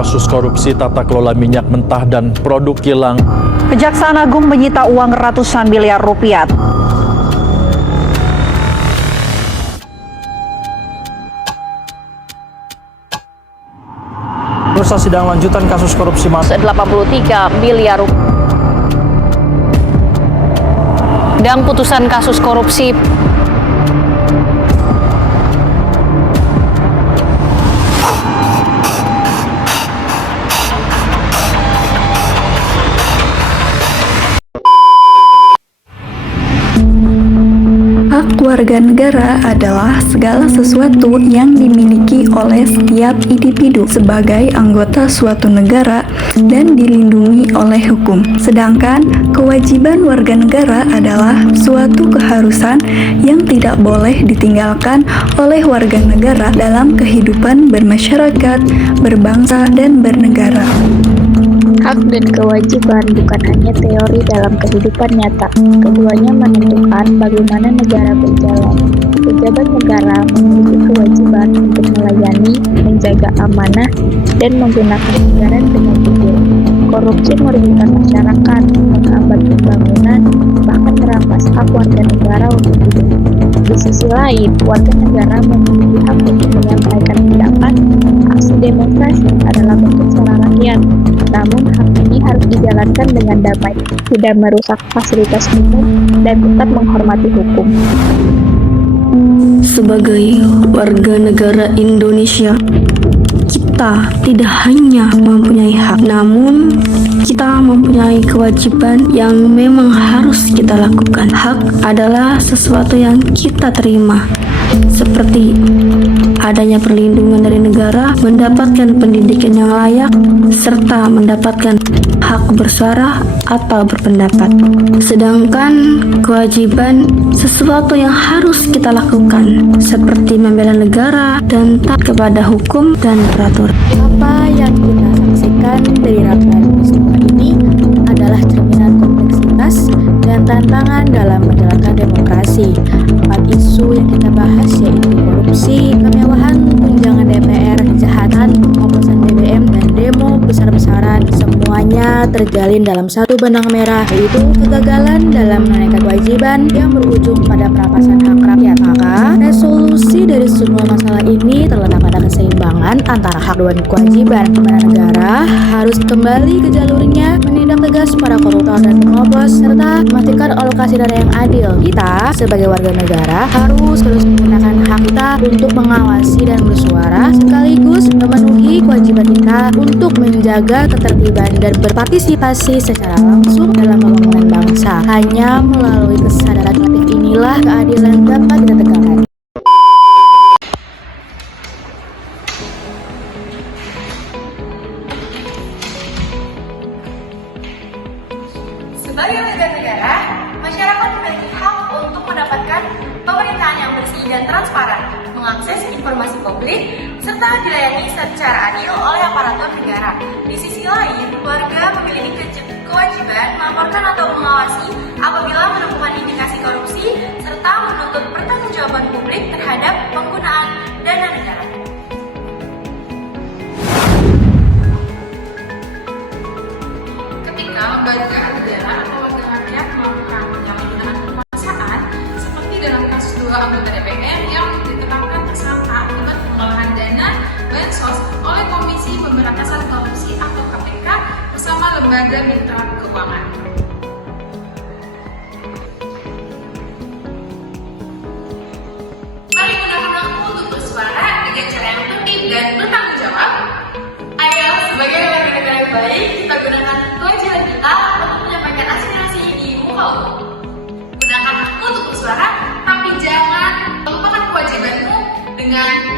kasus korupsi tata kelola minyak mentah dan produk kilang. Kejaksaan Agung menyita uang ratusan miliar rupiah. Bursa sidang lanjutan kasus korupsi 83 miliar rupiah. Dan putusan kasus korupsi Hak warga negara adalah segala sesuatu yang dimiliki oleh setiap individu sebagai anggota suatu negara dan dilindungi oleh hukum. Sedangkan kewajiban warga negara adalah suatu keharusan yang tidak boleh ditinggalkan oleh warga negara dalam kehidupan bermasyarakat, berbangsa, dan bernegara. Hak dan kewajiban bukan hanya teori dalam kehidupan nyata. Keduanya menentukan bagaimana negara berjalan. Pejabat negara memiliki kewajiban untuk melayani, menjaga amanah, dan menggunakan anggaran dengan jujur. Korupsi merugikan masyarakat, menghambat pembangunan, bahkan merampas hak warga negara untuk hidup. Di sisi lain, warga negara memiliki hak untuk menyampaikan pendapat. Aksi demonstrasi adalah bentuk suara rakyat. Namun hak ini harus dijalankan dengan damai, tidak merusak fasilitas umum, dan tetap menghormati hukum. Sebagai warga negara Indonesia, kita tidak hanya mempunyai hak, namun kita mempunyai kewajiban yang memang harus kita lakukan. Hak adalah sesuatu yang kita terima, seperti adanya perlindungan dari negara, mendapatkan pendidikan yang layak, serta mendapatkan hak bersuara atau berpendapat. Sedangkan kewajiban sesuatu yang harus kita lakukan, seperti membela negara dan taat kepada hukum dan peraturan. Apa yang kita saksikan dari rangkaian peristiwa ini adalah cerminan kompleksitas dan tantangan dalam menjalankan demokrasi. 4 isu yang kita bahas yaitu korupsi, kemewahan tunjangan DPR, kejahatan, pengoplosan BBM, dan demo besar-besaran, semuanya terjalin dalam satu benang merah, yaitu kegagalan dalam menunaikan kewajiban yang berujung pada perampasan hak rakyat. Maka resolusi dari semua masalah ini terletak pada keseimbangan antara hak dan kewajiban, di mana negara harus kembali ke jalurnya, menindak tegas para koruptor dan pengoplos, serta memastikan alokasi dana yang adil. Kita sebagai warga negara harus terus menggunakan hak kita untuk mengawasi dan bersuara, sekaligus memenuhi kewajiban kita untuk menjaga ketertiban dan berpartisipasi secara langsung dalam pembangunan bangsa. Hanya melalui kesadaran kolektif inilah keadilan dapat kita tegakkan. Sebagai warga negara, masyarakat memiliki hak untuk mendapatkan pemerintahan yang bersih dan transparan, mengakses informasi publik, serta dilayani secara adil oleh aparatur negara. Di sisi lain, warga memiliki kewajiban melaporkan atau mengawasi apabila menemukan indikasi korupsi, serta menuntut pertanggungjawaban publik terhadap penggunaan dana negara. Ketika lembaga negara atau wakil rakyat melakukan penyalahgunaan kekuasaan, seperti dalam kasus 2 anggota DPR yang ditetapkan tersangka akibat pengolahan dana bansos oleh Komisi Pemberantasan Korupsi atau KPK bersama lembaga mitra keuangan. Mari gunakan waktu untuk bersuara dengan cara yang penting dan bertanggung jawab. Ayo, sebagai warga negara yang baik, kita gunakan kewajiban kita untuk menyampaikan aspirasi di muka umum. Gunakan hakmu untuk bersuara, tapi jangan lupakan kewajibanmu dengan